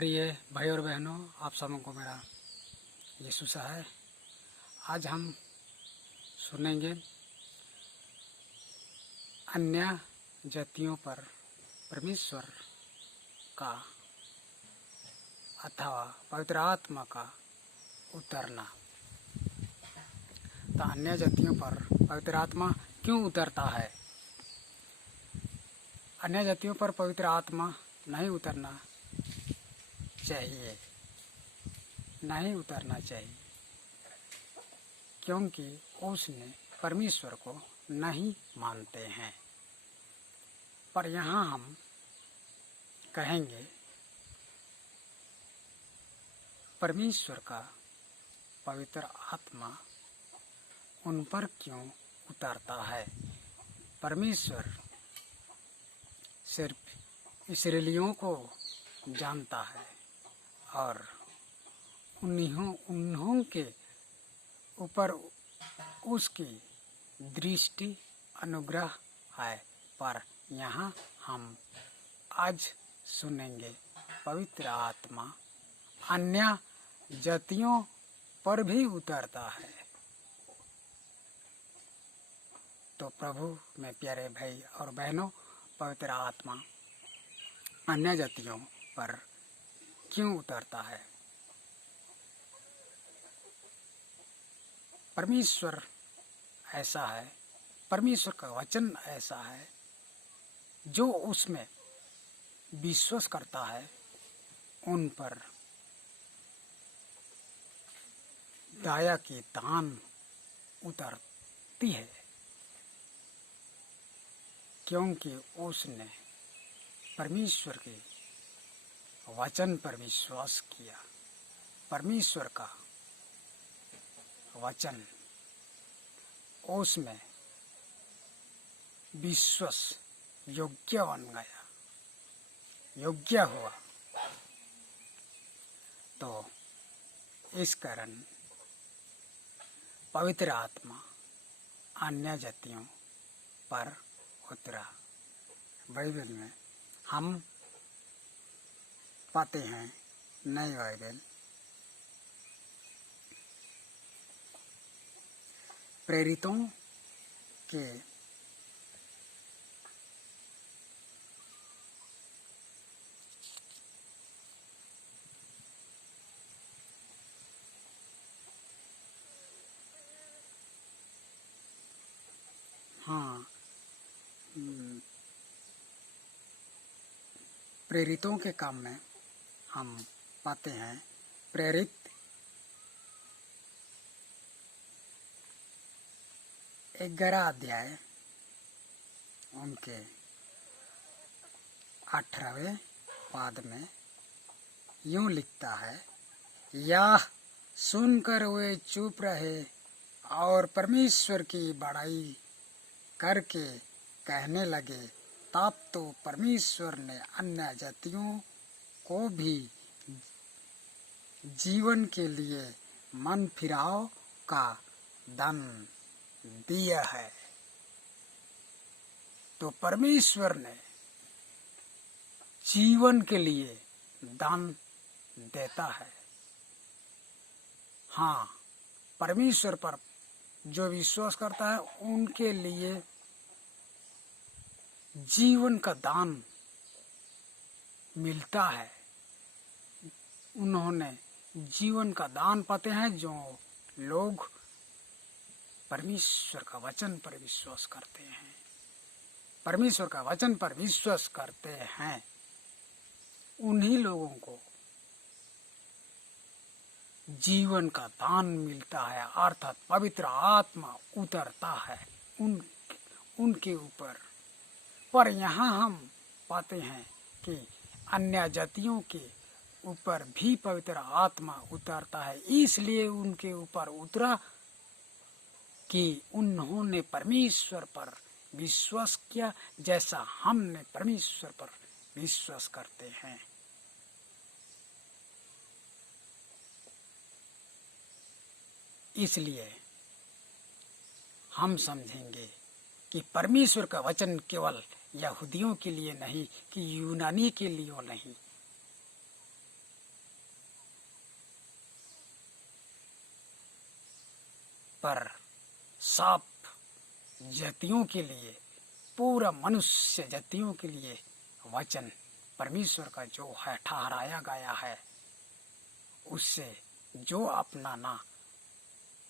प्रिय भाई और बहनों, आप सबों को मेरा यीशु सा है। आज हम सुनेंगे अन्य जातियों पर परमेश्वर का अथवा पवित्र आत्मा का उतरना। तो अन्य जातियों पर पवित्र आत्मा क्यों उतरता है? अन्य जातियों पर पवित्र आत्मा नहीं उतरना चाहिए, नहीं उतरना चाहिए, क्योंकि उसने परमेश्वर को नहीं मानते हैं। पर यहाँ हम कहेंगे परमेश्वर का पवित्र आत्मा उन पर क्यों उतरता है। परमेश्वर सिर्फ इस्राएलियों को जानता है और उन्हों के ऊपर उसकी दृष्टि अनुग्रह है। पर यहाँ हम आज सुनेंगे पवित्र आत्मा अन्य जातियों पर भी उतरता है। तो प्रभु में प्यारे भाई और बहनों, पवित्र आत्मा अन्य जातियों पर क्यों उतरता है? परमेश्वर ऐसा है, परमेश्वर का वचन ऐसा है, जो उसमें विश्वास करता है उन पर दया की तान उतरती है, क्योंकि उसने परमेश्वर के वचन पर विश्वास किया। परमेश्वर का वचन उसमें विश्वास योग्य बन गया, योग्य हुआ। तो इस कारण पवित्र आत्मा अन्य जातियों पर उतरा। बाइबल में हम पाते हैं, नई बाइबल प्रेरितों के प्रेरितों के काम में हम पाते हैं, प्रेरित 11 अध्याय उनके 18वें पद में यूं लिखता है, यह सुनकर वे चुप रहे और परमेश्वर की बड़ाई करके कहने लगे, तब तो परमेश्वर ने अन्य जातियों को भी जीवन के लिए मन फिराव का दान दिया है। तो परमेश्वर ने जीवन के लिए दान देता है। हाँ, परमेश्वर पर जो विश्वास करता है उनके लिए जीवन का दान मिलता है। उन्होंने जीवन का दान पाते हैं जो लोग परमेश्वर का वचन पर विश्वास करते हैं। परमेश्वर का वचन पर विश्वास करते हैं, उन्हीं लोगों को जीवन का दान मिलता है, अर्थात पवित्र आत्मा उतरता है उनके ऊपर। पर यहाँ हम पाते हैं कि अन्य जातियों के ऊपर भी पवित्र आत्मा उतरता है। इसलिए उनके ऊपर उतरा कि उन्होंने परमेश्वर पर विश्वास किया, जैसा हमने परमेश्वर पर विश्वास करते हैं। इसलिए हम समझेंगे कि परमेश्वर का वचन केवल यहूदियों के लिए नहीं, कि यूनानी के लिए नहीं, पर सब जातियों के लिए, पूरा मनुष्य जातियों के लिए वचन परमेश्वर का जो है ठहराया गया है, उससे जो अपनाना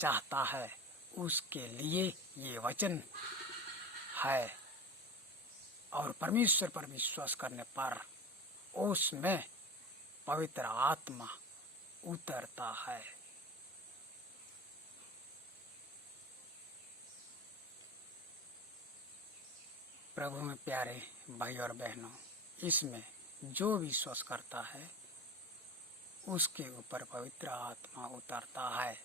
चाहता है उसके लिए ये वचन है। और परमेश्वर पर विश्वास करने पर उसमें पवित्र आत्मा उतरता है। प्रभु में प्यारे भाई और बहनों, इसमें जो विश्वास करता है उसके ऊपर पवित्र आत्मा उतरता है।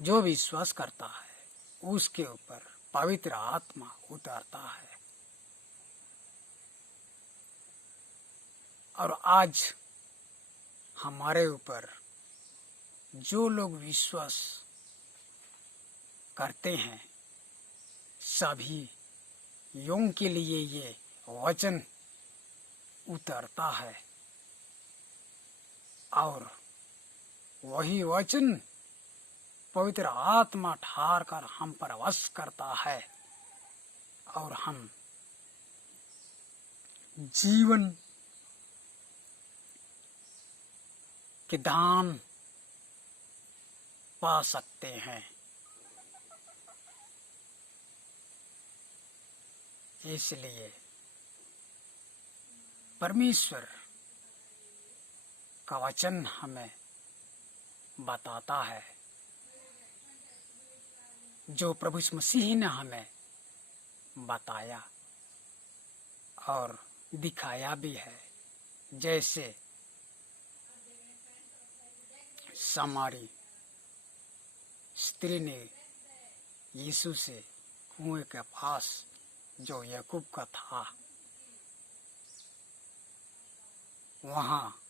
जो विश्वास करता है उसके ऊपर पवित्र आत्मा उतरता है। और आज हमारे ऊपर जो लोग विश्वास करते हैं सभी यों के लिए ये वचन उतरता है और वही वचन पवित्र आत्मा ठार कर हम पर वश करता है और हम जीवन के दान पा सकते हैं। इसलिए परमेश्वर का वचन हमें बताता है, जो प्रभु यीशु मसीह ने हमें बताया और दिखाया भी है। जैसे सामरी स्त्री ने यीशु से कुएं के पास जो याकूब का था वहाँ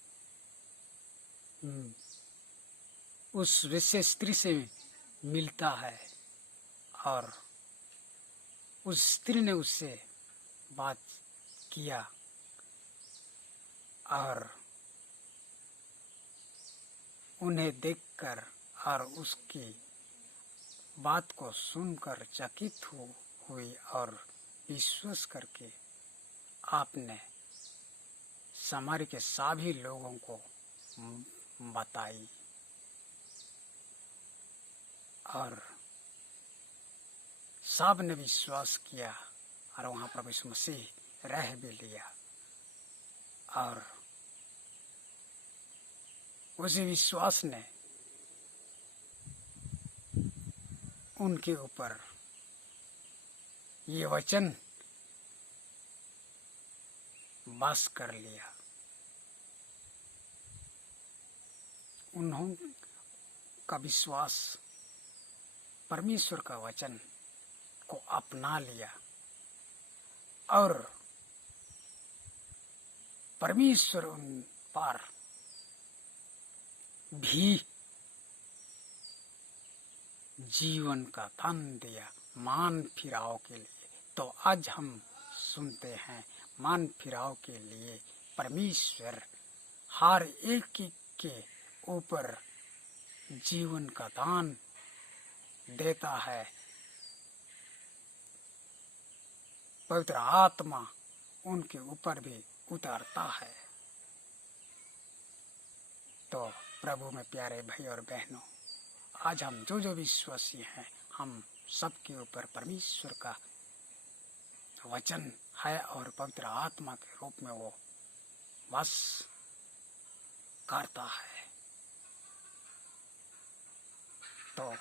उस विशेष स्त्री से मिलता है और उस स्त्री ने उससे बात किया और उन्हें देखकर और उसकी बात को सुनकर चकित हुई और विश्वास करके आपने सामरी के सभी लोगों को बताई और सब ने विश्वास किया और वहाँ प्रभु यीशु मसीह रह भी लिया। और उसी विश्वास ने उनके ऊपर ये वचन बस कर लिया। उन्होंने का विश्वास परमेश्वर का वचन को अपना लिया और परमेश्वर उन पर भी जीवन का दान दिया मान फिराव के लिए। तो आज हम सुनते हैं मान फिराव के लिए परमेश्वर हर एक के ऊपर जीवन का दान देता है। पवित्र आत्मा उनके ऊपर भी उतरता है। तो प्रभु में प्यारे भाई और बहनों, आज हम जो विश्वासी हैं हम सबके ऊपर परमेश्वर का वचन है और पवित्र आत्मा के रूप में वो वास करता है। तो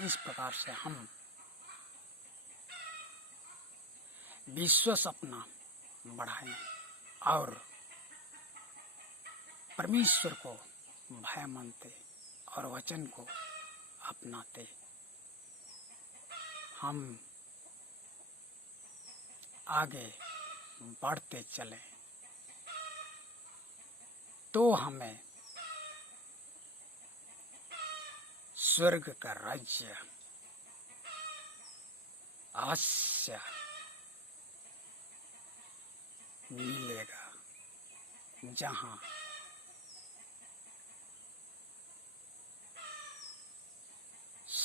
इस प्रकार से हम विश्वास अपना बढ़ाएं और परमेश्वर को भय मानते और वचन को अपनाते हम आगे बढ़ते चलें तो हमें स्वर्ग का राज्य अवश्य मिलेगा, जहाँ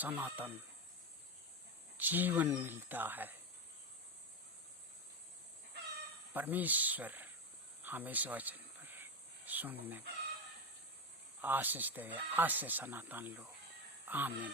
सनातन जीवन मिलता है। परमेश्वर हमें इस वचन पर सुनने में आशीष दे। आज से सनातन लोग आमीन।